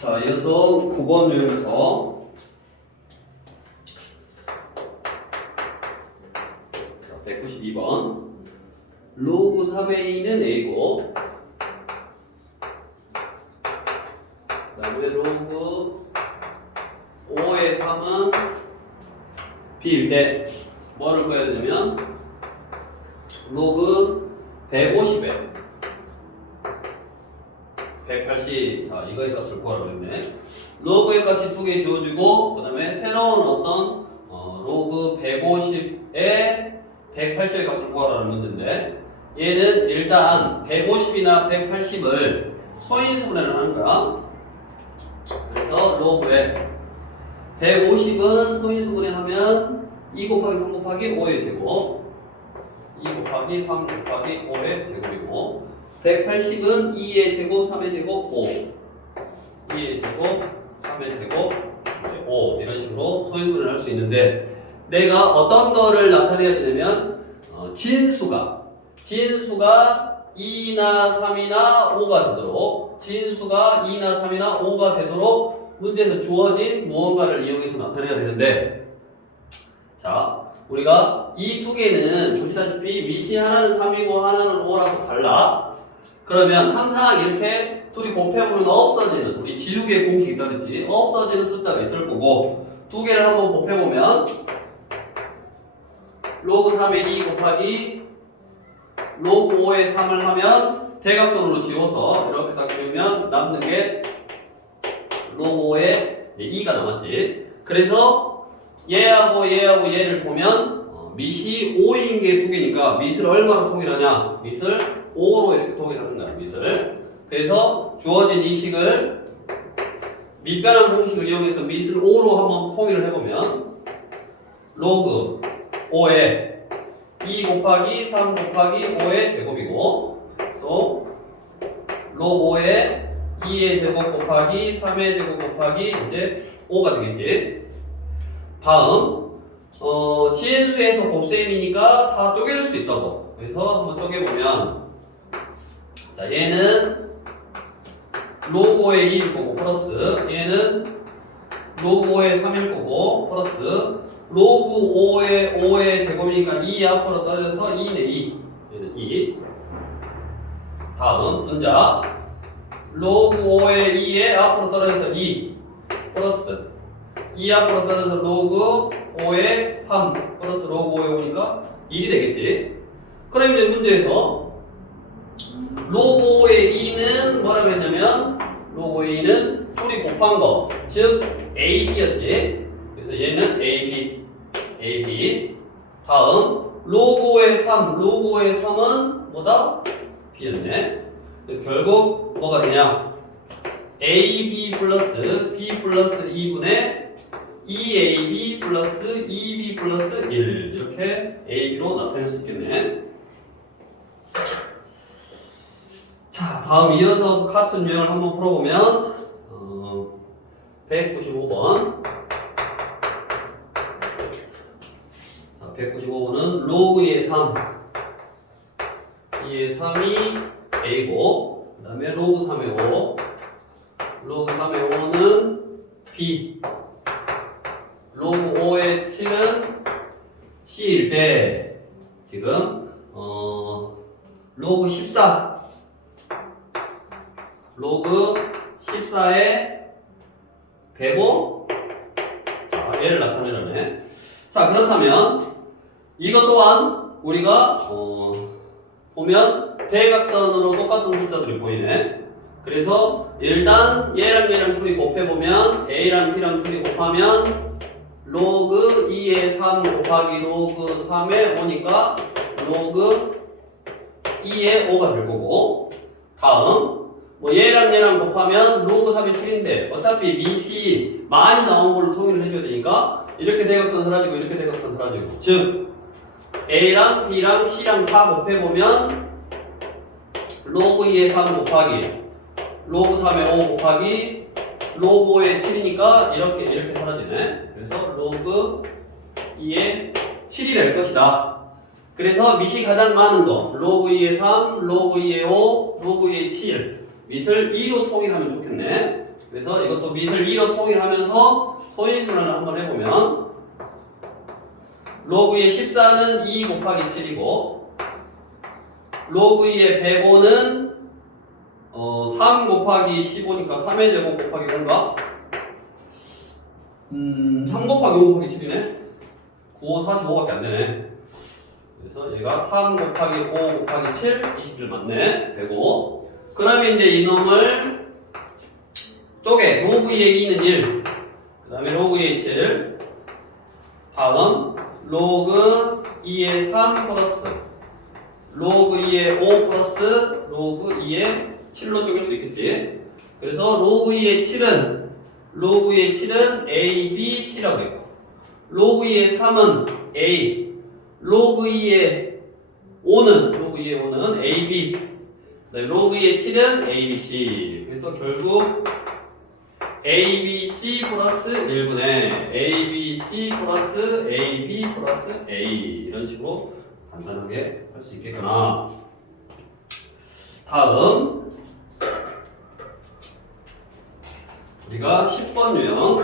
자, 이어서 9번 유형부터 192번 로그 3의 2는 A고 그 다음에 로그 5의 3은 B일 때 뭐를 꺼야 되냐면 로그 150에 180, 자 이거의 값을 구하라고 그랬네. 로그의 값이 두 개 주어지고 그 다음에 새로운 어떤 로그 150에 180의 값을 구하라는 문제인데 얘는 일단 150이나 180을 소인수분해를 하는 거야. 그래서 로그에 150은 소인수분해하면 2 곱하기 3 곱하기 5의 제곱 2 곱하기 3 곱하기 5의 제곱이고 180은 2의 제곱, 3의 제곱, 5 2의 제곱, 3의 제곱, 5 이런 식으로 소인수분해를 할 수 있는데 내가 어떤 거를 나타내야 되냐면 진수가 2나 3이나 5가 되도록 진수가 2나 3이나 5가 되도록 문제에서 주어진 무언가를 이용해서 나타내야 되는데 자 우리가 이 두 개는 보시다시피 밑이 하나는 3이고 하나는 5라고 달라. 그러면 항상 이렇게 둘이 곱해보면 없어지는 우리 지우개의 공식이 있다 그랬지 없어지는 숫자가 있을 거고 두 개를 한번 곱해보면 로그 3의 2 곱하기 로그 5의 3을 하면 대각선으로 지워서 이렇게 딱 지우면 남는 게 로그 5의 2가 남았지. 그래서 얘하고 얘를 보면 밑이 5인 게 두 개니까 밑을 얼마로 통일하냐? 밑을 5로 이렇게 통일하는 거야. 밑을. 그래서 주어진 이 식을 밑변환 공식을 이용해서 밑을 5로 한번 통일을 해보면 로그 5에 2 곱하기 3 곱하기 5의 제곱이고 또 로그 5에 2의 제곱 곱하기 3의 제곱 곱하기 이제 5가 되겠지. 다음 진수에서 곱셈이니까 다 쪼갤 수 있다고. 그래서 한번 쪼개보면 자 얘는 로그 5의 2일 거고 플러스 얘는 로그 5의 3일 거고 플러스 로그 5의 제곱이니까 2 앞으로 떨어져서 2네 2 얘는 2 다음 분자 로그 5의 2에 앞으로 떨어져서 2 플러스 2 앞으로 떨어져서 로그 5의 3 플러스 로그 5에 5니까 1이 되겠지. 그럼 이제 문제에서 로그 5의 2는 뭐라고 했냐면 로그 5의 2는 둘이 곱한 거 즉 AB였지. 그래서 얘는 AB 다음 로그 5의 3 로그 5의 3은 뭐다? B였네. 그래서 결국 뭐가 되냐 AB 플러스 B 플러스 2분의 2AB 플러스 2B 플러스 1 이렇게 AB로 나타낼 수 있겠네. 자 다음 이어서 같은 유형을 한번 풀어보면 195번 195번은 로그 2의 3 2의 3이 A고 그 다음에 로그 3의 5 로그 3의 5는 B 로그 5의 7은 C일 때 지금 로그 14 로그 14의 105 자, 얘를 나타내려네. 자 그렇다면 이것 또한 우리가 보면 대각선으로 똑같은 숫자들이 보이네. 그래서 일단 얘랑 둘이 곱해보면 A랑 B랑 둘이 곱하면 로그 2의 3 곱하기 로그 3의 5니까 로그 2의 5가 될 거고 다음 뭐 얘랑 곱하면 로그 3의 7인데 어차피 밑이 많이 나온 걸로 통일을 해줘야 되니까 이렇게 대각선 사라지고 이렇게 대각선 사라지고 즉 A랑 B랑 C랑 다 곱해보면 로그 2의 3 곱하기 로그 3의 5 곱하기 로그 5의 7이니까 이렇게 사라지네. 그래서 로그 2의 7이 될 것이다. 그래서 밑이 가장 많은 거 로그 2의 3, 로그 2의 5, 로그 2의 7 밑을 2로 통일하면 좋겠네. 그래서 이것도 밑을 2로 통일하면서 소인수를 한번 해보면 로그 2의 14는 2 곱하기 7이고 로그 2의 105는 3 곱하기 15니까 3의 제곱 곱하기 5인가? 3 곱하기 5 곱하기 7이네? 9, 5, 45밖에 안 되네. 그래서 얘가 3 곱하기 5 곱하기 7, 21 맞네. 되고. 그러면 이제 이놈을 쪼개. 로그 2의 2는 1. 그 다음에 로그 2의 7. 다음, 로그 2의 3 플러스 로그 2의 5 플러스 로그 2의 7로 쪼갤 수 있겠지. 그래서 로그 2의 7은 A, B, C라고 했고 로그 2의 3은 A, 로그 2의 5는 A, B, 로그 2의 7은 A, B, C. 그래서 결국 A, B, C 플러스 1분의 A, B, C 플러스 A, B 플러스 A 이런 식으로 간단하게 할 수 있겠구나. 다음 우리가 10번 유형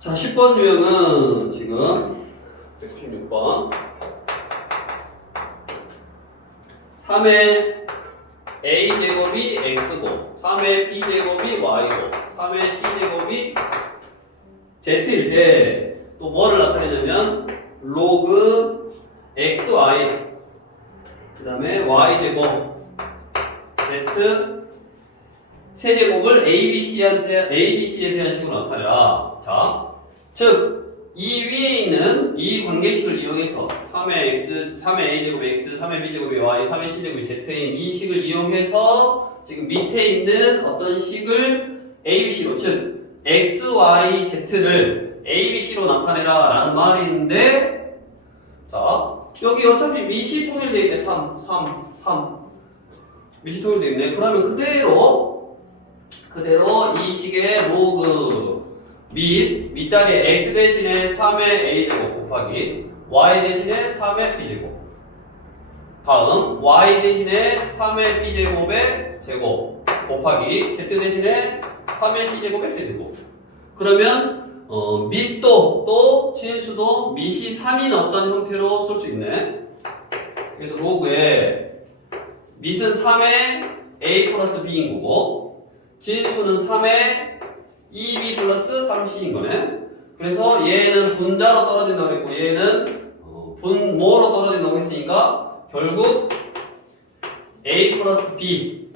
자 10번 유형은 지금 196번 3의 a제곱이 x고 3의 b제곱이 y고 3의 c제곱이 z일 때 또 뭐를 나타내냐면 로그 xy 그 다음에 y제곱 z 세제곱을 abc에 대한 식으로 나타내라. 자, 즉, 이 위에 있는 이 관계식을 이용해서 3의 a제곱이 x, 3의 b제곱이 y, 3의 c제곱이 z인 이 식을 이용해서 지금 밑에 있는 어떤 식을 abc로, 즉, x, y, z를 abc로 나타내라 라는 말이 있는데 자, 여기 어차피 밑이 통일되어 있네. 3 밑이 통일되어 있네. 그러면 그대로 이 식의 로그 밑자리에 x 대신에 3의 a제곱 곱하기 y 대신에 3의 b제곱 다음 y 대신에 3의 b제곱의 제곱 곱하기 z 대신에 3의 c제곱의 세제곱. 그러면 밑도 또 진수도 밑이 3인 어떤 형태로 쓸 수 있네. 그래서 로그에 밑은 3의 a 플러스 b인 거고 진수는 3의 2b 플러스 3c인 거네. 그래서 얘는 분자로 떨어진다고 했고 얘는 분모로 떨어진다고 했으니까 결국 a 플러스 b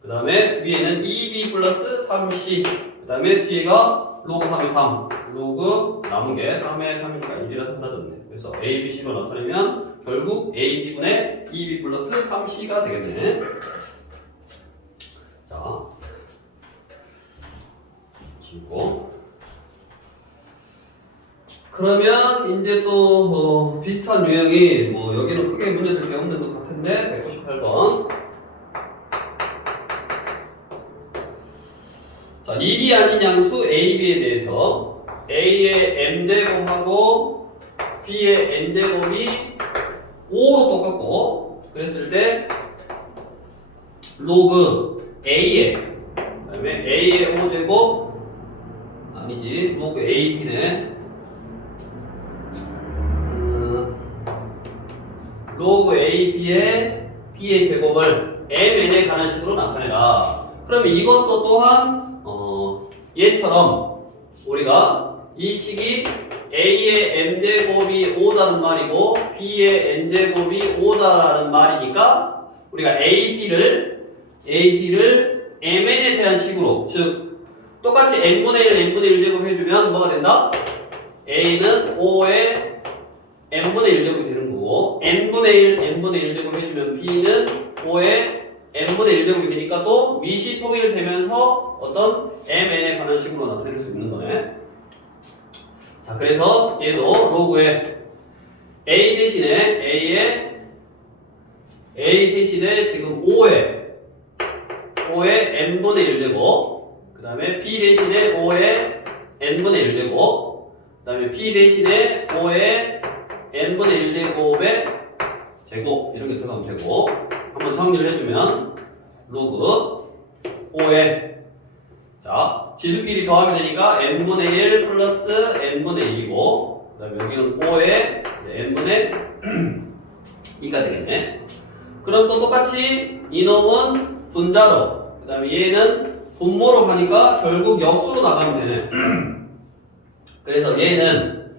그 다음에 위에는 2b 플러스 3c 그 다음에 뒤에가 로그 3의 3 로그 남은 게 3의 3이니까 1이라서 사라졌네. 그래서 a, b, c로 나타내면 결국 a, b분의 2b 플러스 3c가 되겠네. 자 지우고 그러면 이제 또 비슷한 유형이 뭐 여기는 크게 문제될 게 없는 것 같은데 198번 자 1이 아닌 양수 a, b에 대해서 a의 m제곱하고 b의 n제곱이 5로 똑같고 그랬을 때 로그 a의 그 다음에 a의 5제곱 아니지 로그 ab네 로그 ab의 b의 제곱을 mn에 관한 식으로 나타내라. 그러면 이것도 또한 얘처럼 우리가 이 식이 a의 m제곱이 5다는 말이고 b의 n제곱이 5다라는 말이니까 우리가 ab를 mn에 대한 식으로 즉 똑같이 n분의 1, n분의 1제곱 해주면 뭐가 된다? a는 5의 n분의 1제곱이 되는 거고 n분의 1, n분의 1제곱 해주면 b는 5의 n분의 1제곱이 되니까 또 밑이 통일되면서 어떤 mn에 관한 식으로 나타낼 수 있는 거네. 자, 그래서 얘도 로그에 a 대신에 지금 5의 n분의 1제곱 그 다음에 b 대신에 5의 n분의 1제곱 그 다음에 b 대신에 5의 n분의 1제곱의 제곱 이렇게 들어가면 되고 한번 정리를 해주면 로그 5에 자 지수끼리 더하면 되니까 n분의 1 플러스 n분의 1이고 그 다음에 여기는 5에 n분의 2가 되겠네. 그럼 또 똑같이 이놈은 분자로 그 다음에 얘는 분모로 가니까 결국 역수로 나가면 되네. 그래서 얘는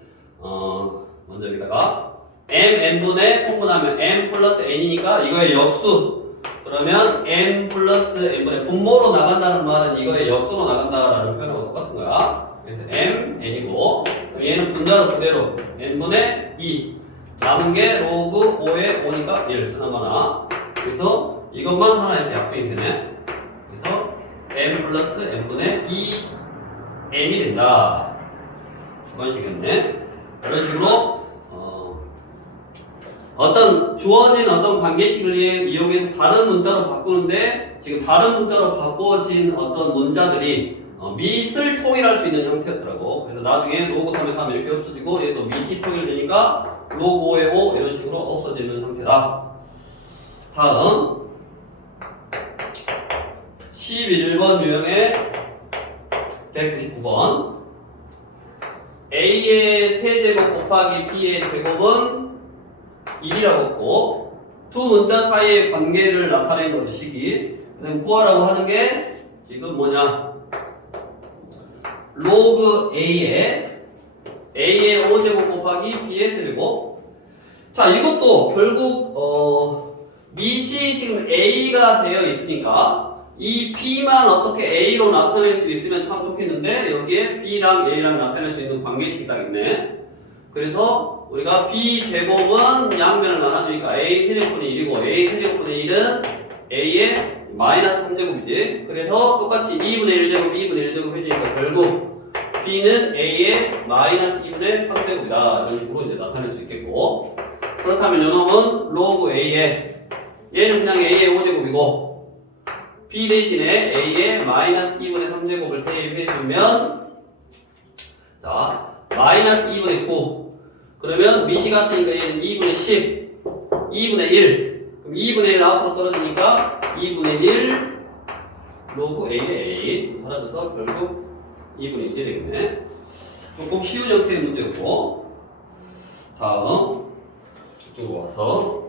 먼저 여기다가 n분의 통분하면 n 플러스 n이니까 이거의 역수 그러면 n 플러스 n분의 분모로 나간다는 말은 이거의 역수로 나간다라는 표현하고 똑같은 거야. 그래서 m, n이고 얘는 분자로 그대로 n분의 2 남은 게 로그 5에 5니까 1 쓰는 거나 그래서 이것만 하나 이렇게 약분이 되네. 그래서 m 플러스 n분의 2m이 된다. 주관식이었네. 이런 식으로 어떤 주어진 어떤 관계식을 이용해서 다른 문자로 바꾸는데 지금 다른 문자로 바꿔진 어떤 문자들이 밑을 통일할 수 있는 형태였더라고. 그래서 나중에 로그 3에 3 이렇게 없어지고 얘도 밑이 통일되니까 로그 5에 5 이런 식으로 없어지는 형태다. 다음 11번 유형의 199번 A의 세제곱 곱하기 B의 제곱은 1이라고 했고 두 문자 사이의 관계를 나타내는 거지 식이. 그다음 구하라고 하는 게 지금 뭐냐 로그 A의 5제곱 곱하기 B의 세제곱. 자 이것도 결국 밑이 지금 A가 되어 있으니까 이 B만 어떻게 A로 나타낼 수 있으면 참 좋겠는데 여기에 B랑 A랑 나타낼 수 있는 관계식이 딱 있네. 그래서 우리가 B제곱은 양변을 나눠주니까 A 세제곱분의 1이고 A 세제곱분의 1은 A의 마이너스 3제곱이지. 그래서 똑같이 2분의 1제곱, 2분의 1제곱 해주니까 결국 B는 A의 마이너스 2분의 3제곱이다. 이런 식으로 이제 나타낼 수 있겠고. 그렇다면 요놈은 로그 A의 얘는 그냥 A의 5제곱이고 B 대신에 A의 마이너스 2분의 3제곱을 대입해주면 자 마이너스 2분의 9 그러면 밑이 같으니까 얘는 2분의 10 2분의 1 그럼 2분의 1 앞으로 떨어지니까 2분의 1 로그 A의 A 사라져서 결국 2분의 1이 되겠네. 조금 쉬운 형태의 문제였고 다음 이쪽으로 와서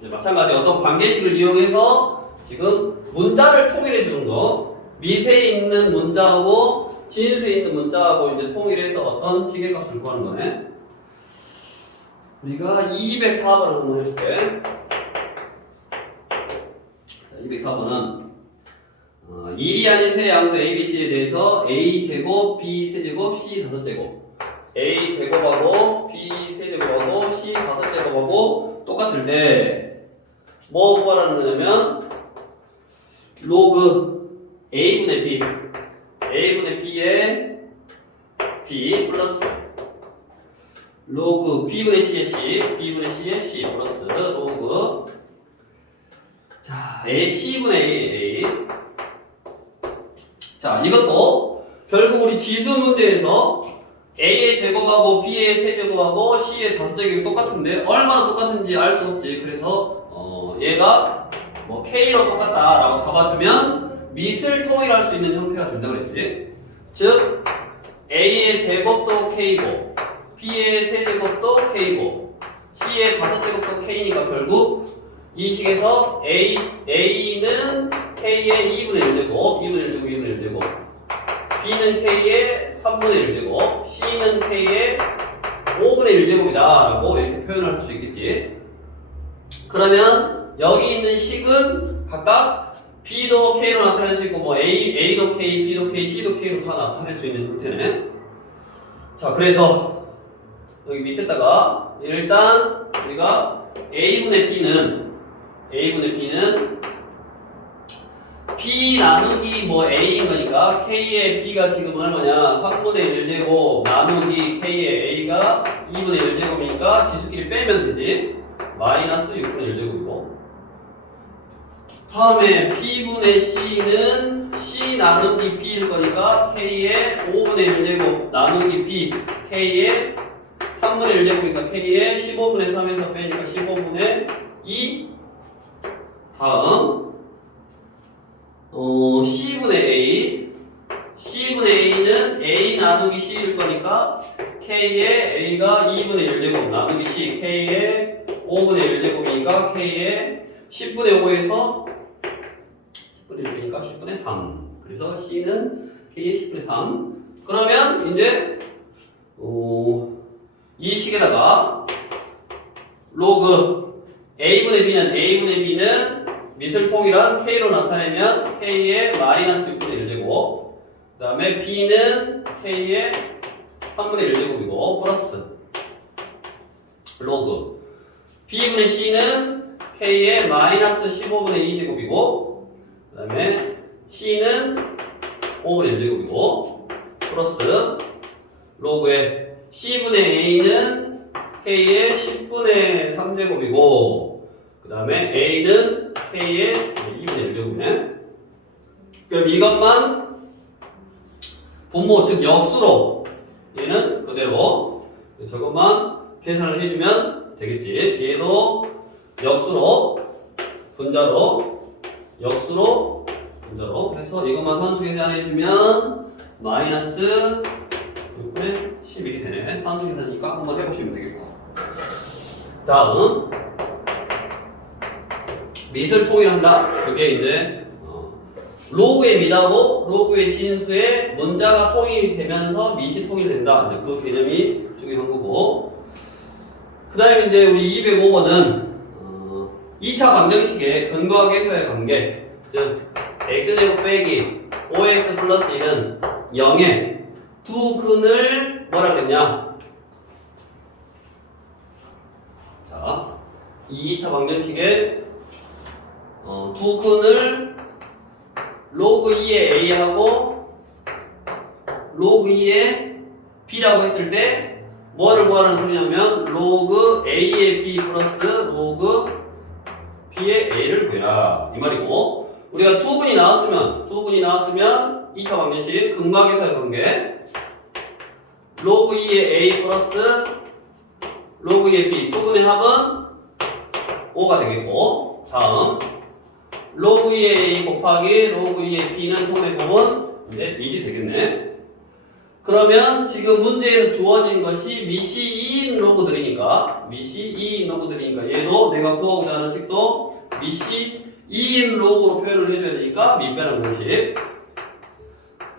마찬가지 어떤 관계식을 이용해서 지금 문자를 통일해 주는 거 밑에 있는 문자하고 진수에 있는 문자하고 이제 통일해서 어떤 시계값을 구하는 거네. 우리가 204번을 한번 해볼게. 204번은 1이 아닌 세 양수 ABC에 대해서 A제곱, B세제곱, C5제곱 A제곱하고 B세제곱하고 C5제곱하고 똑같을 때 뭐 구하라는 거냐면 로그 A분의 B A분의 B의 B 플러스 로그 B분의 C의 C B분의 C의 C 플러스 로그 자 A C분의 A 자 이것도 결국 우리 지수 문제에서 A의 제곱하고 B의 세제곱하고 C의 5제곱이 똑같은데 얼마나 똑같은지 알 수 없지. 그래서 얘가 뭐 K로 똑같다라고 잡아주면 밑을 통일할 수 있는 형태가 된다고 그랬지. 즉 A의 제곱도 K고 B의 세제곱도 K고 C의 5제곱도 K니까 결국 이 식에서 A는 K의 2분의 1제곱 2분의 1제곱 2분의 1제곱 B는 K의 3분의 1제곱 C는 K의 5분의 1제곱이다 라고 이렇게 표현을 할 수 있겠지. 그러면 여기 있는 식은 각각 B도 K로 나타낼 수 있고 뭐 A도 K, B도 K, C도 K로 다 나타낼 수 있는 형태네. 자 그래서 여기 밑에다가 일단 우리가 A분의 B는 B 나누기 뭐 A인 거니까 K의 B가 지금 얼마냐 3분의 1제곱 나누기 K의 A가 2분의 1제곱이니까 지수끼리 빼면 되지. 마이너스 6분의 1제곱이고 다음에 B분의 C는 C C 나누기 B일 거니까 K의 5분의 1제곱 나누기 B K의 3분의 1제곱이니까 K의 15분의 3에서 빼니까 15분의 2 다음 C분의 A C분의 A는 A 나누기 C일 거니까 K의 A가 2분의 1제곱 나누기 C K의 5분의 1제곱이니까 K의 10분의 5에서 10분의 1이니까 10분의 3 그래서 C는 K의 10분의 3 그러면 이제 이 식에다가 로그 A분의 B는 미슬통이란 K로 나타내면 K의 마이너스 6분의 1제곱 그 다음에 B는 K의 3분의 1제곱이고 플러스 로그 B분의 C는 K의 마이너스 15분의 2제곱이고 그 다음에 C는 5분의 1제곱이고 플러스 로그의 C분의 A는 K의 10분의 3제곱이고 그 다음에 A는 K의 2분의 1제곱이네 그럼 이것만 분모 즉 역수로 얘는 그대로 저것만 계산을 해주면 되겠지 얘도 역수로 분자로 역수로 분자로 해서 이것만 산수 계산해주면 마이너스 6분의 11이 되네 산수 계산이니까 한번 해보시면 되겠고 다음 미술 통일한다 그게 이제 로그의 미하고 로그의 진수의 문자가 통일이 되면서 미시 통일된다. 이제 그 개념이 중요한 거고. 그 다음에 이제 우리 205번은 2차 방정식의 근거와 계수의 관계. 즉, x제곱 빼기 5x 플러스 1은 0에 두 근을 뭐라 그랬냐? 자, 이 2차 방정식의 두 근을 로그 2의 A하고 로그 2의 B라고 했을 때 뭐를 구하라는 소리냐면 로그 A의 B 플러스 로그 B의 A를 구해라 이 말이고 우리가 두 근이 나왔으면 2차 방정식 근각에서의 관계 로그 2의 A 플러스 로그 2의 B 두 근의 합은 5가 되겠고 다음 로그 2의 A 곱하기 로그 2의 B는 통의 곱은 이제 2이 되겠네. 그러면 지금 문제에서 주어진 것이 미시 2인 로그들이니까 얘도 내가 구하고자 하는 식도 미시 2인 로그로 표현을 해줘야 되니까 밑변환 공식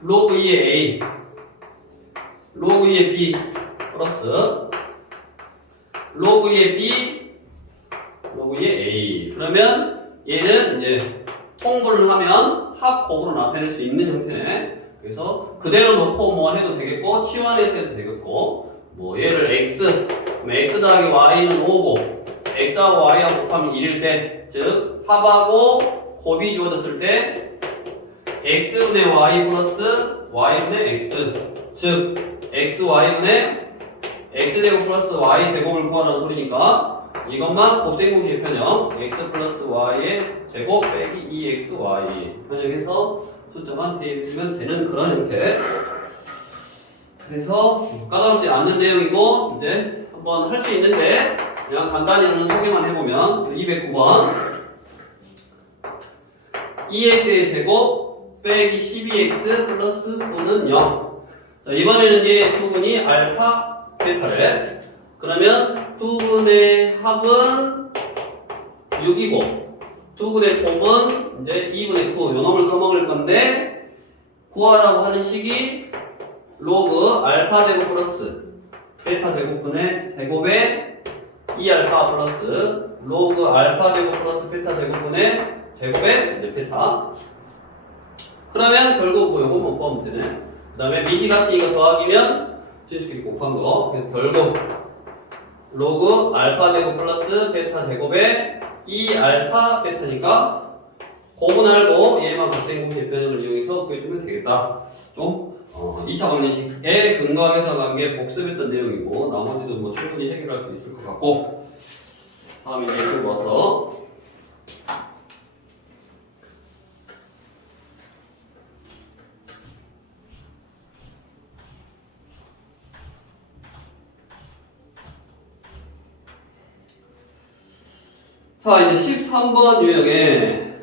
로그 2의 A 로그 2의 B 플러스 로그 2의 B 로그 2의 A 그러면 얘는 이제 통분을 하면 합곱으로 나타낼 수 있는 형태네. 그래서 그대로 놓고 뭐 해도 되겠고 치환해서 해도 되겠고 뭐 얘를 x 그럼 x 더하기 y는 5고 x하고 y하고 곱하면 1일 때 즉 합하고 곱이 주어졌을 때 x분의 y 플러스 y분의 x 즉 xy분의 x제곱 플러스 y제곱을 구하라는 소리니까 이것만 곱셈공식의 편형 x 플러스 y의 제곱 빼기 2xy 편형해서 숫자만 대입해주면 되는 그런 형태 그래서 까다롭지 않는 내용이고 이제 한번 할 수 있는데 그냥 간단히 소개만 해보면 209번 2x의 제곱 빼기 12x 플러스 9는 0 자, 이번에는 얘 두 근이 알파 베타래 그러면 두 근의 합은 6이고 두 근의 곱은 이제 2분의 9 요놈을 써먹을 건데 구하라고 하는 식이 로그 알파 제곱 플러스 베타 제곱분의 제곱에 2알파 플러스 로그 알파 제곱 플러스 베타 제곱분의 제곱에 이제 베타 그러면 결국 뭐 요거만 구하면 되네 그 다음에 미시 같은 이거 더하기면 진수끼리 곱한 거 그래서 결국 로그 알파 제곱 플러스 베타 제곱에 2알파 베타니까 곱은 알고 얘만 곱셈공식 변형을 이용해서 구해주면 되겠다. 좀 2차 방정식의 근거함에서 관계 복습했던 내용이고 나머지도 뭐 충분히 해결할 수 있을 것 같고 다음에 예를 들어서 자, 이제 13번 유형에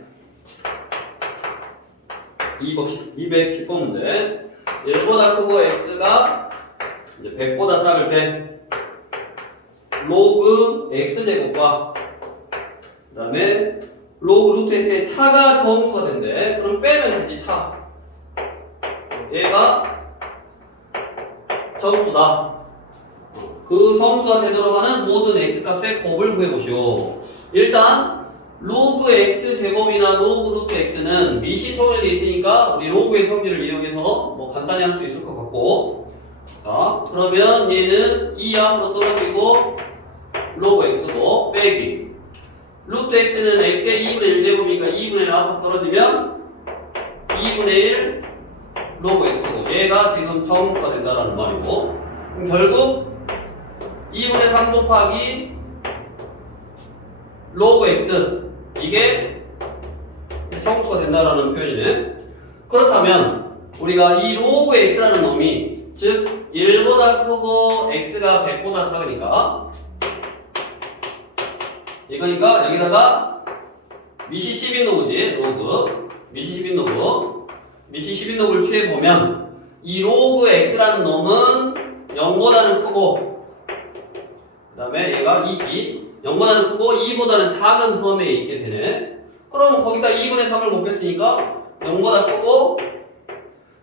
210번 문제. 1보다 크고 x가 이제 100보다 작을 때 로그 x제곱과 그 다음에 로그 루트 x의 차가 정수가 된대. 그럼 빼면 되지, 차. 얘가 정수다. 그 정수가 되도록 하는 모든 x값의 곱을 구해보시오. 일단 로그 x 제곱이나 로그 루트 x는 미시 통일되어 있으니까 우리 로그의 성질을 이용해서 뭐 간단히 할 수 있을 것 같고, 자 그러면 얘는 2 앞으로 떨어지고 로그 x도 빼기, 루트 x는 x의 2분의 1제곱이니까 2분의 1 앞으로 떨어지면 2분의 1 로그 x고, 얘가 지금 정수가 된다는 말이고, 그럼 결국 2분의 3 곱하기 로그 x, 이게 정수가 된다라는 표현이네. 그렇다면 우리가 이 로그 x라는 놈이, 즉 1보다 크고 x가 100보다 작으니까, 이거니까 여기다가 미시 10인로그지, 로그 미시 10인로그, 미시 10인로그를 취해보면 이 로그 x라는 놈은 0보다는 크고, 그 다음에 얘가 2기 0보다는 크고 2보다는 작은 범위에 있게 되네. 그러면 거기다 2분의 3을 곱했으니까 0보다 크고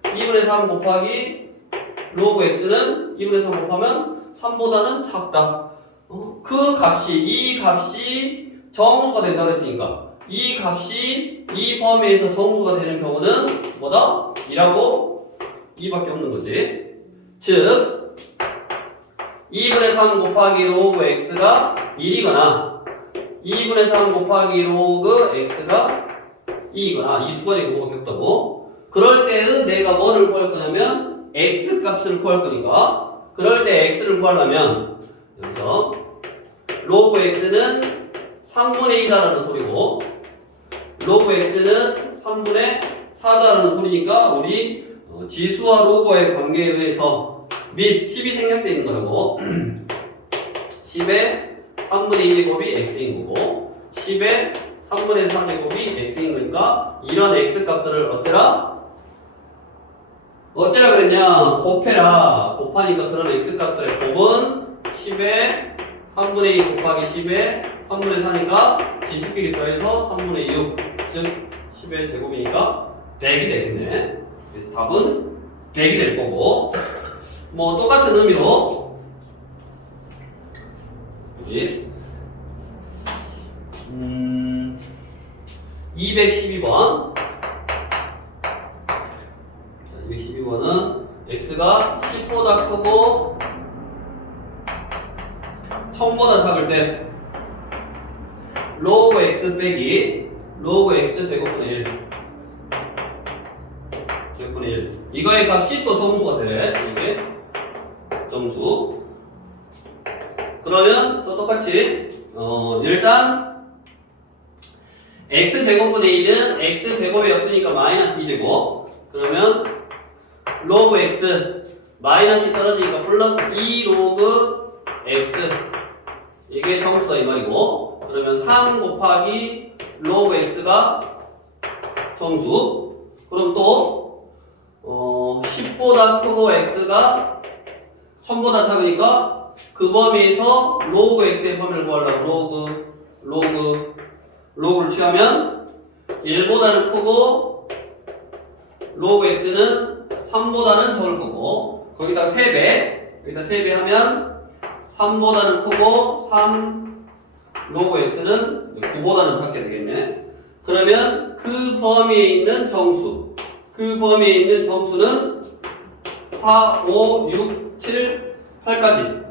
2분의 3 곱하기 로그 x는 2분의 3 곱하면 3보다는 작다. 그 값이, 이 값이 정수가 된다고 했으니까 이 값이 이 범위에서 정수가 되는 경우는 뭐다? 2라고 2밖에 없는 거지. 즉 2분의 3 곱하기 로그 x가 1이거나 2분의 3 곱하기 로그 x가 2이거나 이 두 가지 그거밖에 없다고. 그럴 때의 내가 뭐를 구할 거냐면 x 값을 구할 거니까, 그럴 때 x를 구하려면 여기서 로그 x는 3분의 2다라는 소리고 로그 x는 3분의 4다라는 소리니까 우리 지수와 로그의 관계에 의해서 및 10이 생략되어 있는 거라고. 10의 3분의 2제곱이 x인 거고 10의 3분의 4제곱이 x인 거니까 이런 x 값들을 어째라 그랬냐? 곱해라. 곱하니까 그런 x 값들의 곱은 10의 3분의 2 곱하기 10의 3분의 4니까 지수끼리 더해서 3분의 6, 즉 10의 제곱이니까 100이 되겠네. 그래서 답은 100이 될 거고, 뭐 똑같은 의미로 여기 212번 212번은 x가 10보다 크고 1000보다 작을 때 로그 x 빼기 로그 x 제곱분의 1 제곱분의 1, 이거의 값이 또 정수가 되래. 이게 정수. 그러면 또 똑같이 일단 x제곱분의 1은 x제곱이 없으니까 마이너스 2제곱, 그러면 로그 x 마이너스 떨어지니까 플러스 2 로그 x, 이게 정수다 이 말이고, 그러면 3 곱하기 로그 x가 정수. 그럼 또 10보다 크고 x가 1000보다 작으니까 그 범위에서 로그 x의 범위를 구하려고 로그를 취하면 1보다는 크고 로그 x는 3보다는 적을 거고, 거기다가 3배 하면 3보다는 크고 3 로그 x는 9보다는 작게 되겠네. 그러면 그 범위에 있는 정수, 그 범위에 있는 정수는 4, 5, 6, 7, 8까지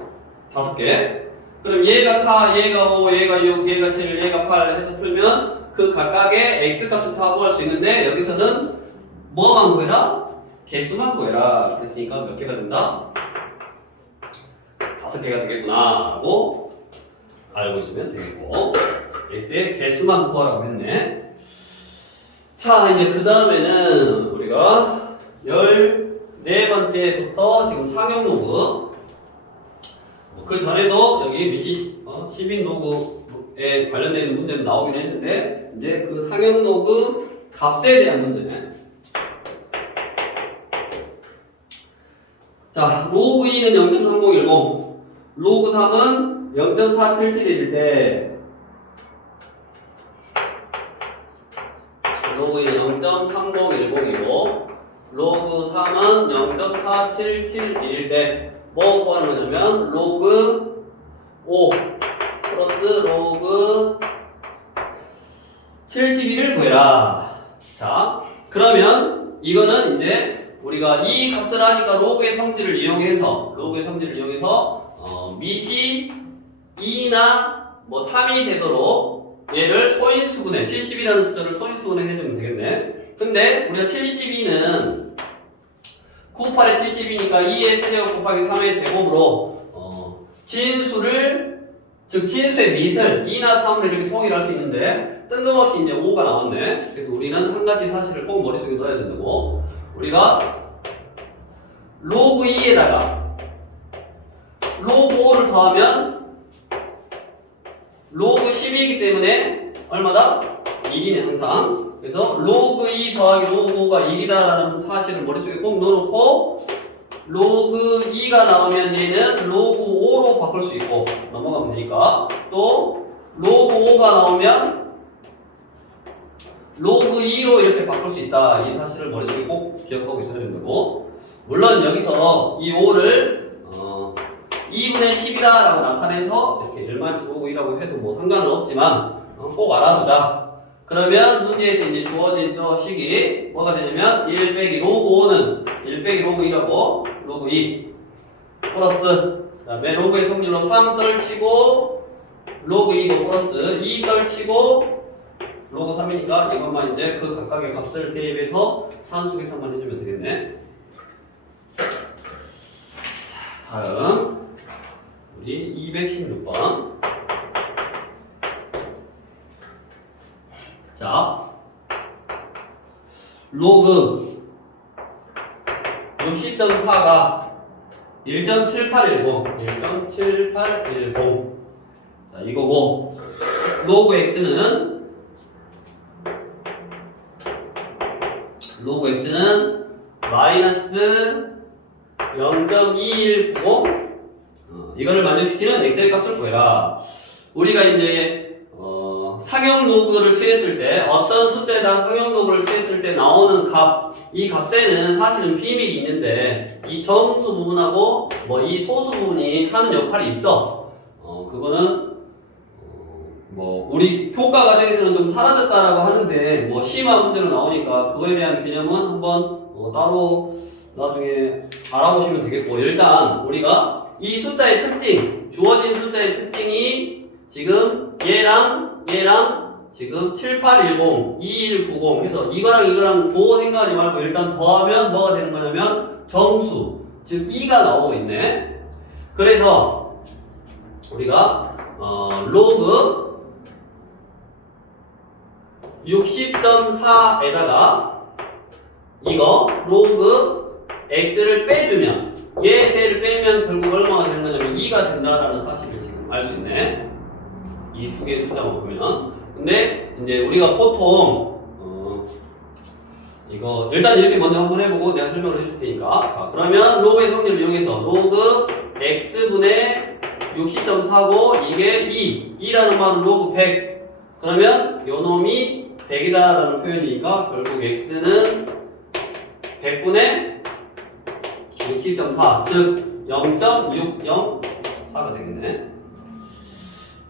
5개. 그럼 얘가 4, 얘가 5, 얘가 6, 얘가 7, 얘가 8 해서 풀면 그 각각의 x값을 다 구할 수 있는데, 여기서는 뭐만 구해라? 개수만 구해라. 그랬으니까 몇 개가 된다? 5개가 되겠구나 라고 알고 있으면 되겠고, x의 개수만 구하라고 했네. 자, 이제 그 다음에는 우리가 14번째부터 지금 상용 로그, 그 전에도 여기 미시 10인 로그에 로그에 관련되어 있는 문제는 나오긴 했는데 이제 그 상형 로그 값에 대한 문제네. 자, 로그 2는 0.3010, 로그 3은 0.477일 때, 로그 2는 0.3010이고, 로그 3은 0.4771일 때, 뭐 구하는 거냐면, 로그 5 플러스 로그 71을 구해라. 자, 그러면 이거는 이제 우리가 이 값을 하니까 로그의 성질을 이용해서 밑이 2나 뭐 3이 되도록 얘를 소인수분해 70이라는 숫자를 소인수분해 해주면 되겠네. 근데 우리가 72는 98에 72니까 2의 세제곱 곱하기 3의 제곱으로 진수를 즉 진수의 밑을 2나 3으로 이렇게 통일할 수 있는데 뜬금없이 이제 5가 나왔네. 그래서 우리는 한 가지 사실을 꼭 머릿속에 넣어야 된다고. 우리가 로그 2에다가 로그 5를 더하면 로그 10이기 때문에 얼마다? 1이네 항상. 그래서 로그 2 더하기 로그 5가 1이다라는 사실을 머릿속에 꼭 넣어놓고 로그 2가 나오면 얘는 로그 5로 바꿀 수 있고 넘어가면 되니까 또 로그 5가 나오면 로그 2로 이렇게 바꿀 수 있다. 이 사실을 머릿속에 꼭 기억하고 있어야 된다고. 물론 여기서 이 5를 2분의 10이다 라고 나타내서 이렇게 일반적으로 5이라고 해도 뭐 상관은 없지만 꼭 알아두자. 그러면 문제에서 이제 주어진 저 식이 뭐가 되냐면 1 빼기 로그 5는 1 빼기 로그 2라고 로그 2 플러스 그 다음에 로그의 성질로 3 떨치고 로그 2도 플러스 2 떨치고 로그 3이니까 이것만 이제 그 각각의 값을 대입해서 산수 계산만 해주면 되겠네. 자, 다음 우리 216번. 자, 로그 60.4가 1.7810 자, 이거고 로그 x는 마이너스 0.2190 이거를 만족시키는 엑셀 값을 구해라. 우리가 이제 상형 로그를 취했을 때 어떤 숫자에다 상형 로그를 취했을 때 나오는 값, 이 값에는 사실은 비밀이 있는데 이 정수 부분하고 뭐 이 소수 부분이 하는 역할이 있어. 그거는 뭐 우리 교과 과정에서는 좀 사라졌다라고 하는데 뭐 심화 문제로 나오니까 그거에 대한 개념은 한번 따로 나중에 알아보시면 되겠고, 일단 우리가 이 숫자의 특징, 주어진 숫자의 특징이 지금 얘랑 지금 7810, 2190 해서 이거랑 95 생각하지 말고 일단 더하면 뭐가 되는 거냐면 정수, 즉 2가 나오고 있네. 그래서 우리가 로그 60.4에다가 이거 로그 x를 빼주면 얘 세를 빼면 결국 얼마가 되는 거냐면 2가 된다라는 사실을 지금 알 수 있네. 이 두 개의 숫자만 보면. 근데 이제 우리가 보통 이거 일단 이렇게 먼저 한번 해보고 내가 설명을 해줄 테니까. 자, 그러면 로그의 성질을 이용해서 로그 x분의 60.4고 이게 2라는 말은 로그 100. 그러면 요 놈이 100이다라는 표현이니까 결국 x는 100분의 60.4, 즉 0.604가 되겠네.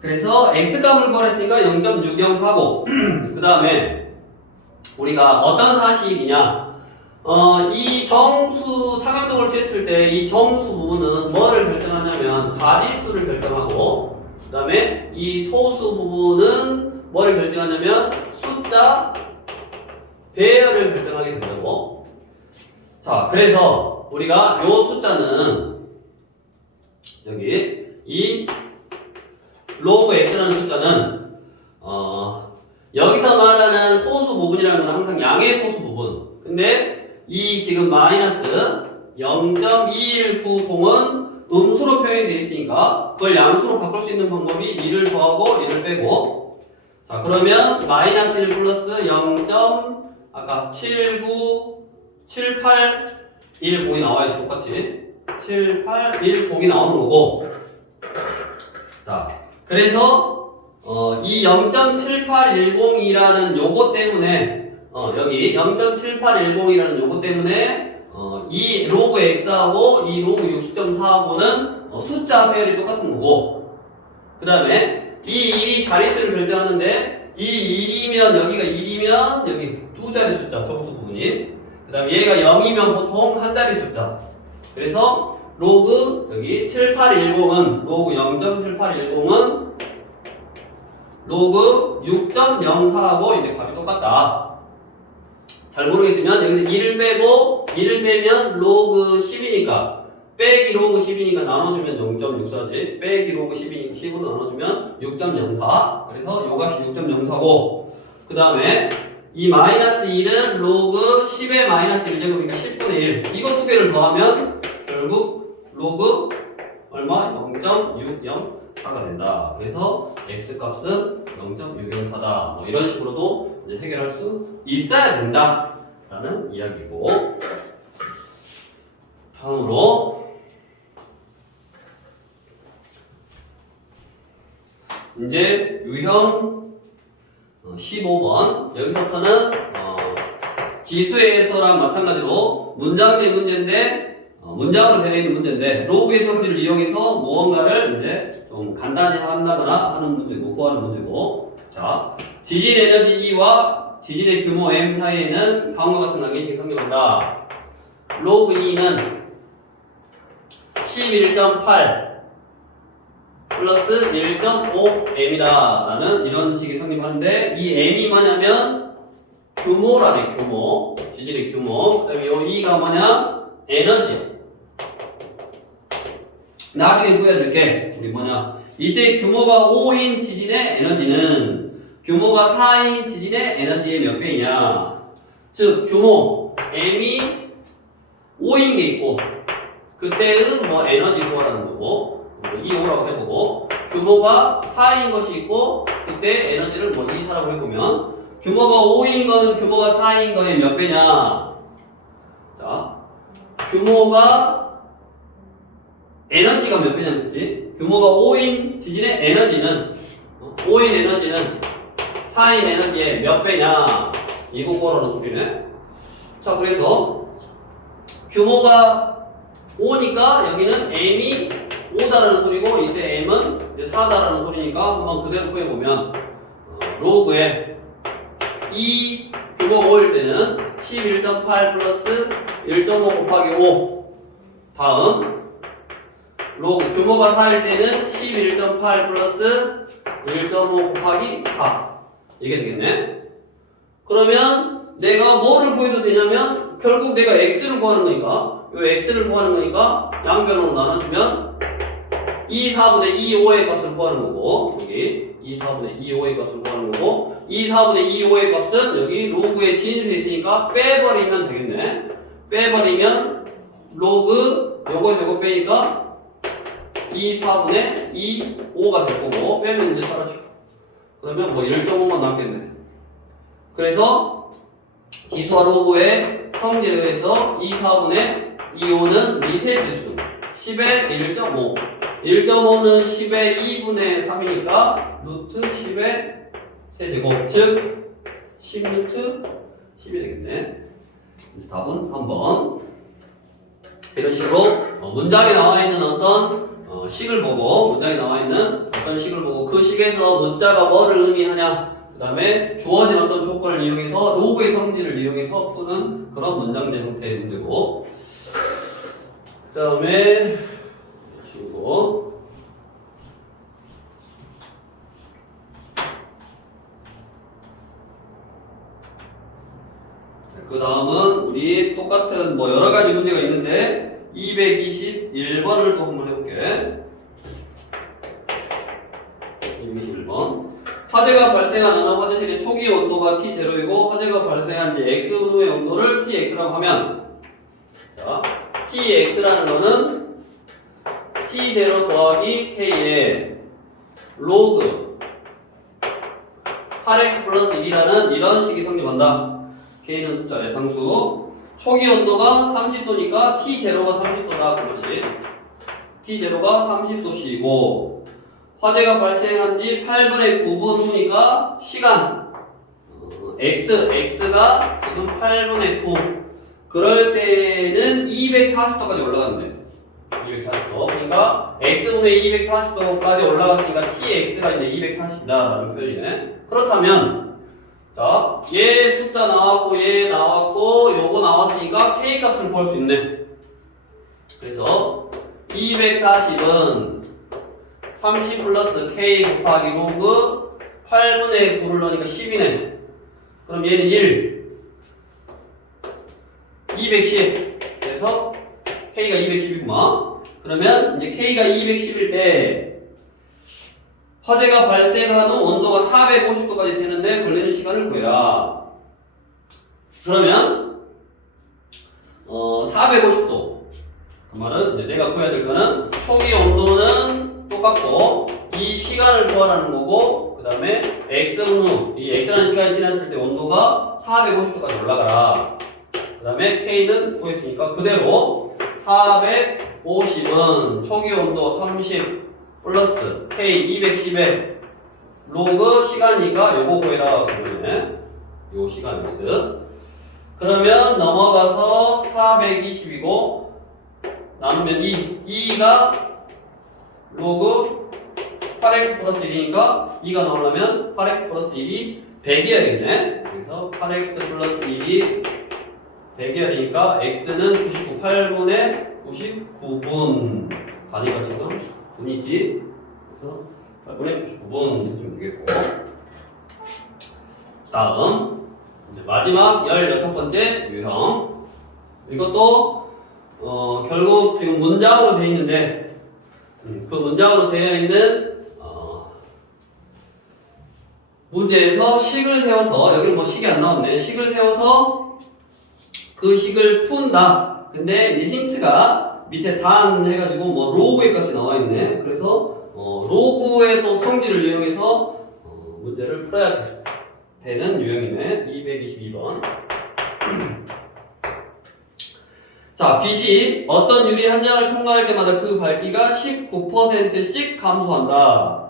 그래서 x값을 구했으니까 0.6049. 그 다음에 우리가 어떤 사실이냐, 이 정수 상향동을 취했을 때 이 정수 부분은 뭐를 결정하냐면 자릿수를 결정하고, 그 다음에 이 소수 부분은 뭐를 결정하냐면 숫자 배열을 결정하게 된다고. 자, 그래서 우리가 요 숫자는 여기 이 로그 x라는 숫자는 여기서 말하는 소수 부분이라는 건 항상 양의 소수 부분. 근데 이 지금 마이너스 0.2190은 음수로 표현되어 있으니까 그걸 양수로 바꿀 수 있는 방법이 1을 더하고 1을 빼고. 자, 그러면 마이너스 1 플러스 0. 아까 7,9,7,8,1,0이 나와야지 똑같이. 7,8,1,0이 나오는 거고. 자, 그래서 이 0.7810이라는 요거 때문에 여기 0.7810이라는 요거 때문에 이 로그 x하고 이 로그 60.4하고는 숫자 배열이 똑같은 거고, 그 다음에 이 1이 자릿수를 결정하는데 이 1이면 여기가 1이면 여기 두 자리 숫자 정수 부분이, 그 다음에 얘가 0이면 보통 한 자리 숫자. 그래서 로그 여기 7810은 로그 0.7810은 로그 6.04하고 이제 값이 똑같다. 잘 모르겠으면 여기서 1을 빼고 1을 빼면 로그 10이니까 빼기 로그 10이니까 나눠주면 0.64지. 빼기 로그 10이니까 10으로 나눠주면 6.04. 그래서 요 값이 6.04고, 그 다음에 이 마이너스 1은 로그 10의 마이너스 1제곱이니까 10분의 1. 이거 두 개를 더하면 결국 로그 얼마? 0.604가 된다. 그래서 x 값은 0.604다. 뭐 이런 식으로도 이제 해결할 수 있어야 된다 라는 이야기고, 다음으로 이제 유형 15번. 여기서부터는 지수에서랑 마찬가지로 문장 대 문제인데, 문장으로 되어 있는 문제인데 로그의 성질을 이용해서 무언가를 이제 좀 간단히 한다거나 하는 문제고, 구하는 문제고. 자, 지진 에너지 E와 지진의 규모 M 사이에는 다음과 같은 관계식이 성립한다. 로그 E는 11.8 플러스 1.5M이다 라는 이런 식이 성립하는데, 이 M이 뭐냐면 규모라네. 규모, 지진의 규모. 그 다음에 이 E가 뭐냐? 에너지. 나중에 구해줄게. 우리 뭐냐? 이때 규모가 5인 지진의 에너지는 규모가 4인 지진의 에너지의 몇 배이냐? 즉 규모 M이 5인 게 있고, 그때는 뭐 에너지 구하라는 거고, 이 5라고 해보고, 규모가 4인 것이 있고 그때 에너지를 뭐 2사라고 해보면, 규모가 5인 거는 규모가 4인 거의 몇 배냐? 자, 규모가 에너지가 몇 배냐는 거지. 규모가 5인 지진의 에너지는 5인 에너지는 4인 에너지의 몇 배냐, 이거 구하라는 소리네. 자, 그래서 규모가 5니까 여기는 M이 5다라는 소리고, 이때 M은 4다라는 소리니까 한번 그대로 구해보면 로그에 이 규모가 5일 때는 11.8 플러스 1.5 곱하기 5, 다음 로그 규모가 4일 때는 11.8 플러스 1.5 곱하기 4, 이게 되겠네. 그러면 내가 뭐를 구해도 되냐면 결국 내가 x를 구하는 거니까, 요 x를 구하는 거니까 양변으로 나눠주면 2, 4분의 2, 5의 값을 구하는 거고, 여기 2, 4분의 2, 5의 값을 구하는 거고, 2, 4분의 2, 5의 값은 여기 로그에 진수에 있으니까 빼버리면 되겠네. 빼버리면 로그 요거 요거 빼니까 2, 4분의 2, 5가 될 거고, 빼면 이제 사라지고, 그러면 뭐 1.5만 남겠네. 그래서 지수와 로그의 성질에 의해서 2, 4분의 2, 5는 미세지수 10의 1.5, 1.5는 10의 2분의 3이니까 루트 10의 세제곱, 즉 10루트 10이 되겠네. 그래서 답은 3번. 이런 식으로 문장에 나와 있는 어떤 식을 보고, 문장에 나와 있는 어떤 식을 보고 그 식에서 문자가 뭐를 의미하냐, 그 다음에 주어진 어떤 조건을 이용해서 로그의 성질을 이용해서 푸는 그런 문장제 형태의 문제고, 그 다음에 치우고, 그 다음은 우리 똑같은 뭐 여러가지 문제가 있는데 221번을 또 한번 해볼게. 221번. 화재가 발생한 어느 화재실의 초기 온도가 T0이고 화재가 발생한 이제 X 후의 온도를 TX라고 하면, 자, TX라는 거는 T0 더하기 K에 로그 8x 플러스 1이라는 이런 식이 성립한다. K는 숫자의 상수. 초기 온도가 30도니까 T0가 30도다. 그러지. T0가 30도씨고 화재가 발생한 지 8분의 9분 후니까 시간 X가 지금 8분의 9. 그럴 때는 240도까지 올라갔네. 240도. 그러니까 X분의 240도까지 올라갔으니까 TX가 이제 240이다라는 표현이네. 그렇다면 자, 얘 숫자 나왔고 얘 나왔고 요거 나왔으니까 K 값을 구할 수 있네. 그래서 240은 30 플러스 K 곱하기 로그 8분의 9를 넣으니까 10이네. 그럼 얘는 1 210. 그래서 K가 210이구만. 그러면 이제 K가 210일 때 화재가 발생한 후 온도가 450도까지 되는데 걸리는 시간을 구해라. 그러면 450도. 그 말은 이제 내가 구해야 될 거는 초기 온도는 똑같고 이 시간을 구하라는 거고 그 다음에 X는 후 이 X라는 시간이 지났을 때 온도가 450도까지 올라가라. 그 다음에 K는 구했으니까 그대로 450은 초기 온도 30 플러스 K 210에 로그 시간이니까 요거 구해라. 그러네. 요 시간 X. 그러면 넘어가서 420이고 나누면 2가 로그 8x 플러스 1이니까 2가 나오려면 8x 플러스 1이 100이어야겠네. 그래서 8x 플러스 1이 100이어야 되니까 x는 99, 8분의 99분. 단위가 지금 분이지. 그래서 8분의 99분 해주면 되겠고. 다음 이제 마지막 16번째 유형. 이것도 결국 지금 문장으로 되어 있는데 그 문장으로 되어 있는 문제에서 식을 세워서 여기는 뭐 식이 안 나왔네. 식을 세워서 그 식을 푼다. 근데 이제 힌트가 밑에 단 해가지고 뭐 로그의 값이 나와 있네. 그래서 로그의 또 성질을 이용해서 문제를 풀어야 되는 유형이네. 222번. 자, 빛이 어떤 유리 한 장을 통과할 때마다 그 밝기가 19%씩 감소한다.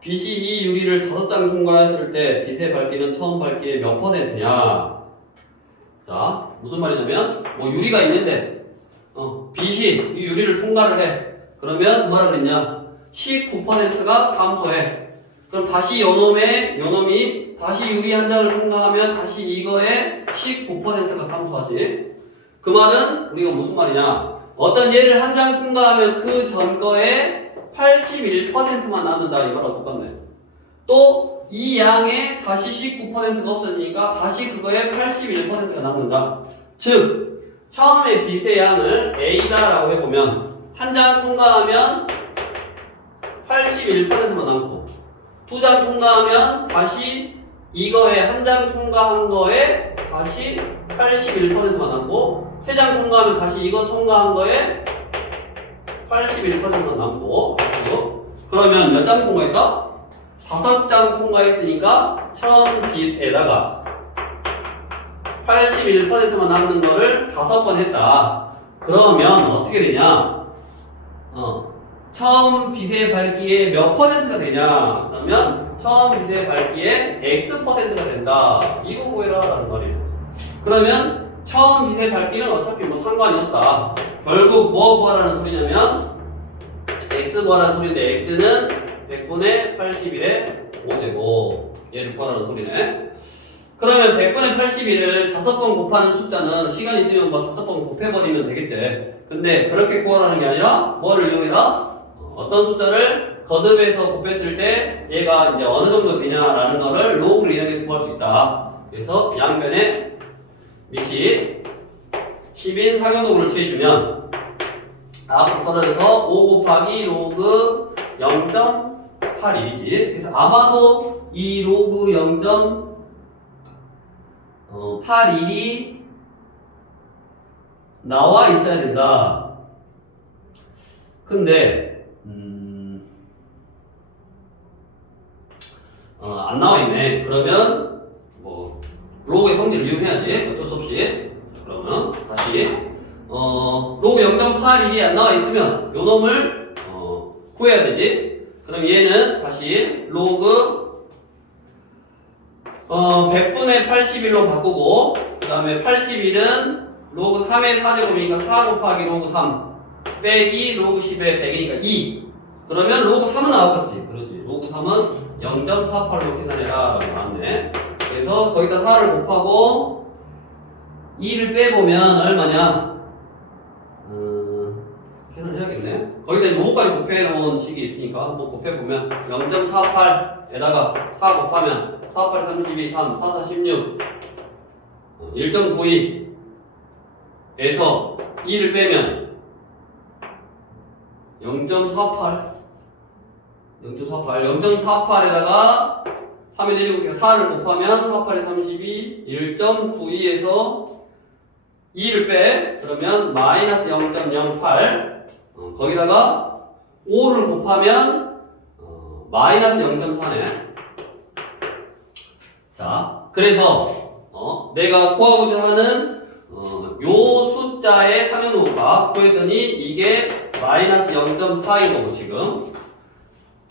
빛이 이 유리를 5장 통과했을 때 빛의 밝기는 처음 밝기의 몇 %냐? 자, 무슨 말이냐면 뭐 유리가 있는데 빛이 이 유리를 통과를 해. 그러면 뭐라 그랬냐? 19%가 감소해. 그럼 다시 요놈이 다시 유리 한 장을 통과하면 다시 이거에 19%가 감소하지. 그 말은 우리가 무슨 말이냐? 어떤 예를 한 장 통과하면 그 전 거에 81%만 남는다. 이 말하고 똑같네. 또 이 양에 다시 19%가 없어지니까 다시 그거에 81%가 남는다. 즉 처음에 빛의 양을 A다라고 해보면 한 장 통과하면 81%만 남고 두 장 통과하면 다시 이거에 한 장 통과한 거에 다시 81%만 남고 세 장 통과하면 다시 이거 통과한 거에 81%만 남고 그러면 몇 장 통과했다? 5장 통과했으니까 처음 빛에다가 81%만 남는 거를 5번 했다. 그러면 어떻게 되냐? 처음 빛의 밝기의 몇 %가 되냐? 그러면 처음 빛의 밝기의 X%가 된다. 이거 구해라 라는 말이에요. 그러면 처음 빛의 밝기는 어차피 뭐 상관이 없다. 결국 뭐 구하라는 소리냐면 X 구하라는 소리인데 X는 100분의 81의 5제곱. 얘를 구하라는 소리네. 그러면 100분의 81을 5번 곱하는 숫자는 시간 있으면 뭐 5번 곱해버리면 되겠지. 근데 그렇게 구하라는 게 아니라 뭐를 이용해라? 어떤 숫자를 거듭해서 곱했을 때 얘가 이제 어느 정도 되냐라는 거를 로그를 이용해서 구할 수 있다. 그래서 양변에 밑이 10인 사교도구를 취해주면 앞으로 떨어져서 5 곱하기 로그 0.81이지. 그래서 아마도 이 로그 0.81이 나와 있어야 된다. 근데 안 나와 있네. 그러면 뭐 로그의 성질을 이용해야지. 어쩔 수 없이. 그러면 다시 로그 0.81이 안 나와 있으면 요 놈을 구해야 되지. 그럼 얘는 다시 로그 100분의 81로 바꾸고 그 다음에 81은 로그 3의 4제곱이니까 4 곱하기 로그 3 빼기 로그 10의 100이니까 2. 그러면 로그 3은 나왔겠지. 그렇지. 로그 3은 0.48로 계산해라 라고 나왔네. 그래서 거기다 4를 곱하고 2를 빼보면 얼마냐? 계산해야겠네. 거기다 5까지 곱해놓은 식이 있으니까 한번 곱해보면 0.48에다가 4 곱하면 4, 8, 32, 3, 4, 4, 16 1.92에서 2를 빼면 0.48에다가 3의 4제곱이니까 4를 곱하면 4, 8에 32 1.92에서 2를 빼 그러면 마이너스 0.08 거기다가 5를 곱하면 마이너스 0.4네. 자, 그래서 내가 구하고자 하는 요 숫자의 상용로가 구했더니 이게 마이너스 0.4인 거고 지금.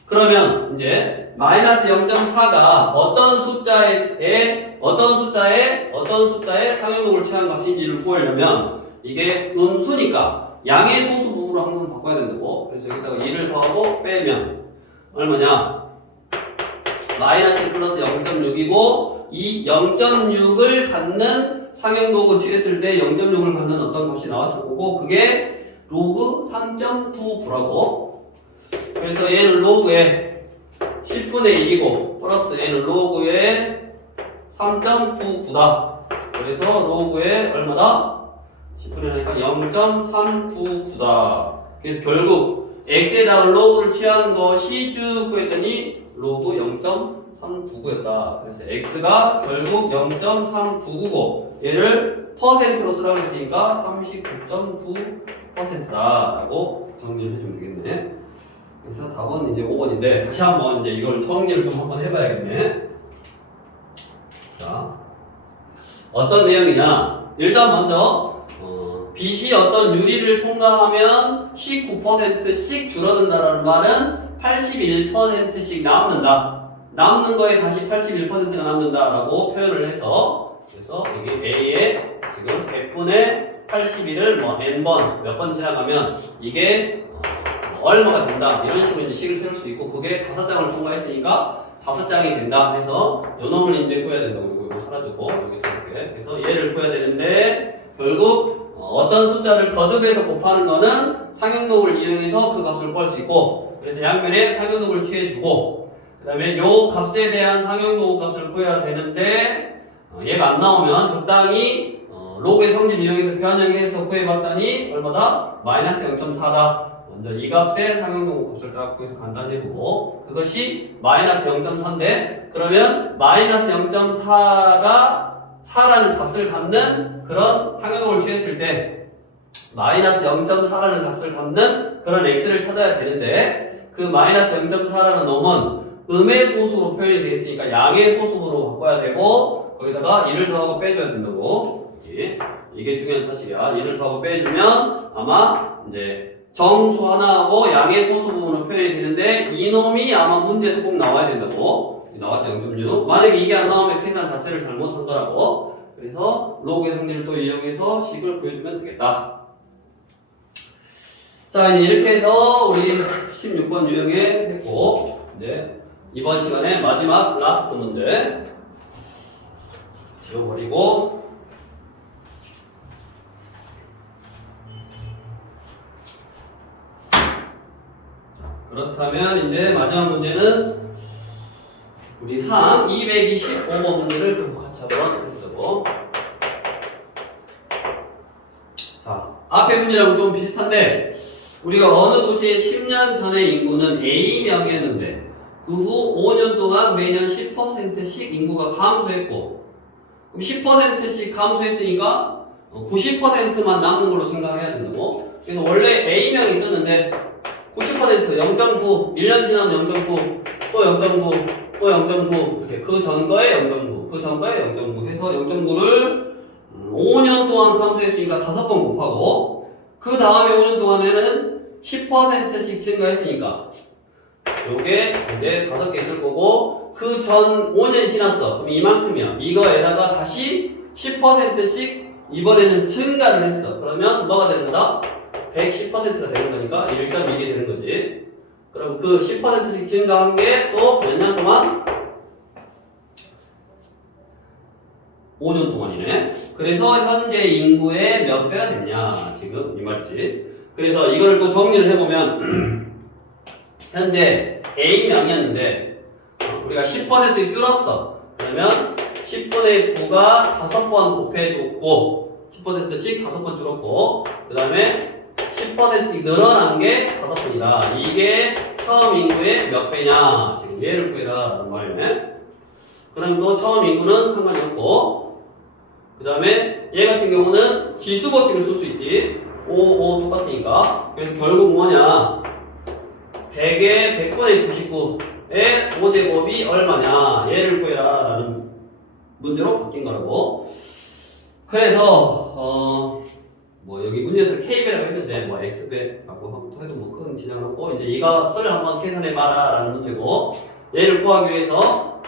그러면 이제 마이너스 0.4가 어떤 숫자의 상용록을 취한 값인지를 구하려면 이게 음수니까 양의 소수 부분으로 항상 바꿔야 된다고. 그래서 여기다가 2를 더하고 빼면 얼마냐? 마이너스 플러스 0.6이고 이 0.6을 갖는 상용록을 취했을 때 0.6을 갖는 어떤 값이 나왔을 거고 그게 로그 3.99라고. 그래서 얘는 로그의 10분의 1이고 플러스 얘는 로그의 3.99다. 그래서 로그의 얼마다? 10분의 1이니까 0.399다. 그래서 결국 x에다가 로그를 취한 것이 쭉 구했더니 로그 0.399였다. 그래서 x가 결국 0.399고 얘를 퍼센트로 쓰라고 했으니까 39.9%다라고 정리를 해주면 되겠네. 그래서 답은 이제 5번인데 다시 한번 이제 이걸 정리를 좀 한번 해봐야겠네. 자, 어떤 내용이냐? 일단 먼저 빛이 어떤 유리를 통과하면 19%씩 줄어든다라는 말은 81%씩 남는다. 남는 거에 다시 81%가 남는다라고 표현을 해서 그래서 이게 A에 지금 100분의 81을 뭐 n번 몇 번 지나가면 이게 얼마가 된다 이런 식으로 이제 식을 세울 수 있고 그게 5장을 통과했으니까 5장이 된다 해서 요 놈을 이제 구해야 된다고. 이거 사라지고 여기 이렇게 그래서 얘를 구해야 되는데 결국 어떤 숫자를 거듭해서 곱하는 거는 상용록을 이용해서 그 값을 구할 수 있고 그래서 양면에 상용록을 취해주고 그 다음에 요 값에 대한 상용록 값을 구해야 되는데 얘가 안 나오면 적당히 로그의 성질 이용해서 변형해서 구해봤더니 얼마다? 마이너스 0.4다. 먼저 이 값의 상용록 값을 딱 구해서 간단히 해보고 그것이 마이너스 0.4인데 그러면 마이너스 0.4가 4라는 값을 갖는 그런 상용록을 취했을 때 마이너스 0.4라는 값을 갖는 그런 x를 찾아야 되는데 그 마이너스 0.4라는 놈은 음의 소수로 표현이 되어 있으니까 양의 소수로 바꿔야 되고 거기다가 1을 더하고 빼줘야 된다고. 이게 중요한 사실이야. 1을 더하고 빼주면 아마 이제 정수 하나하고 양의 소수 부분으로 표현이 되는데 이놈이 아마 문제에서 꼭 나와야 된다고. 나왔죠. 0.6. 만약에 이게 안 나오면 계산 자체를 잘못한 거라고. 그래서 로그의 성질을 또 이용해서 식을 구해주면 되겠다. 자, 이제 이렇게 해서 우리 16번 유형에 했고 이제 이번 시간에 마지막 라스트 문제 지워버리고 그렇다면 이제 마지막 문제는 우리 225번 문제를 좀 같이 한번 해보자고. 자, 앞에 문제랑 좀 비슷한데 우리가 어느 도시의 10년 전의 인구는 A명이었는데 그 후 5년 동안 매년 10%씩 인구가 감소했고 그럼 10%씩 감소했으니까 90%만 남는 걸로 생각해야 된다고. 그래서 원래 A명이 있었는데 90% 0.9 1년 지나면 0.9 또 0.9 또 0.9 이렇게 그 전 거에 0.9 그 전 거에 0.9 해서 0.9를 5년 동안 감소했으니까 5번 곱하고 그 다음에 5년 동안에는 10%씩 증가했으니까 요게 이제 5개 있을 거고 그 전 5년이 지났어. 그럼 이만큼이야. 이거에다가 다시 10%씩 이번에는 증가를 했어. 그러면 뭐가 되는 거다? 110%가 되는 거니까 1.2게 되는 거지. 그럼 그 10%씩 증가한 게 또 몇 년 동안? 5년 동안이네. 그래서 현재 인구의 몇 배가 됐냐? 지금 이 말이지. 그래서 이걸 또 정리를 해보면 현재 A명이었는데 우리가 10% 줄었어. 그러면 10분의 9가 5번 곱해줬고 10%씩 5번 줄었고 그 다음에 10%씩 늘어난 게 5번이다. 이게 처음 인구의 몇 배냐? 지금 얘를 구해라 라는 말이네. 그럼 또 처음 인구는 상관이 없고 그 다음에 얘 같은 경우는 지수 법칙을 쓸 수 있지. 5, 똑같으니까. 그래서 결국 뭐냐? 100의 100분의 99의 5제곱이 얼마냐? 얘를 구해라 라는 문제로 바뀐 거라고. 그래서 뭐 여기 문제에서 K배라고 했는데 뭐 X배라고 해도 뭐 큰 지장은 없고 이제 이것을 한번 계산해봐라 라는 문제고 얘를 구하기 위해서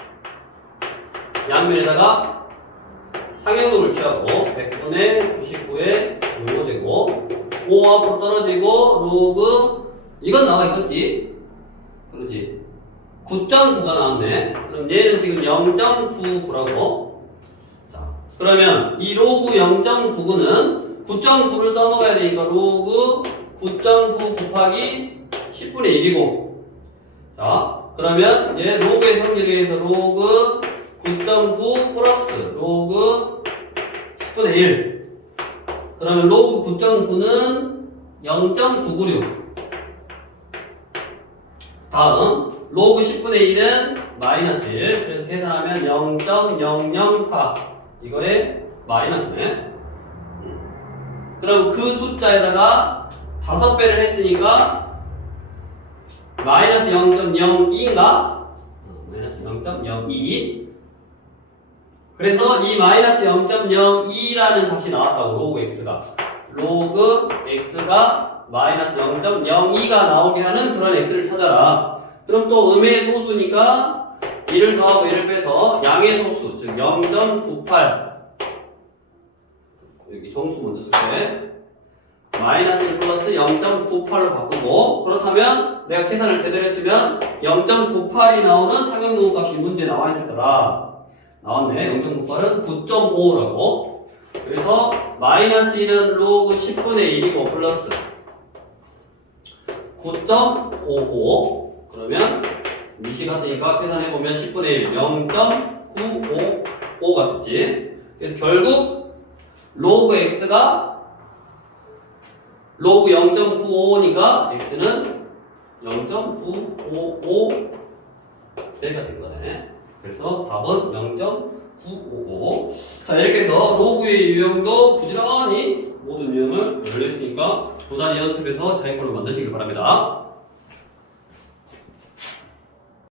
양면에다가 상형놈을 취하고 100분의 99의 5제곱 5 앞으로 떨어지고 로그 이건 나와 있겠지? 그러지? 9.9가 나왔네. 그럼 얘는 지금 0.99라고. 자, 그러면 이 로그 0.99는 9.9를 써먹어야 되니까 로그 9.9 곱하기 10분의 1이고. 자, 그러면 이제 로그의 성질에 의해서 로그 9.9 플러스 로그 10분의 1. 그러면 로그 9.9는 0.996. 다음 로그 10분의 1은 마이너스 1. 그래서 계산하면 0.004 이거에 마이너스네. 그럼 그 숫자에다가 5배를 했으니까 마이너스 0.02인가? 마이너스 0.02. 그래서 이 마이너스 0.02라는 값이 나왔다고 로그 x가. 로그 x가 마이너스 0.02가 나오게 하는 그런 x를 찾아라. 그럼 또 음의 소수니까 1을 더하고 1을 빼서 양의 소수, 즉 0.98 여기 정수 먼저 쓸게. 마이너스 1 플러스 0.98로 바꾸고 그렇다면 내가 계산을 제대로 했으면 0.98이 나오는 상형노후 값이 문제에 나와 있을 거다. 나왔네. 0.98은 9.5라고. 그래서 마이너스 1은 로그 10분의 1이고 플러스 9.55 그러면 미시 같으니까 계산해보면 10분의 1 0.955가 됐지. 그래서 결국 로그 x가 로그 0.955니까 x는 0.955배가 된 거네. 그래서 답은 0.955. 자, 이렇게 해서 로그의 유형도 부지런히 모든 유형을 열렸으니까 도단위 연습해서 자기표를 만드시길 바랍니다.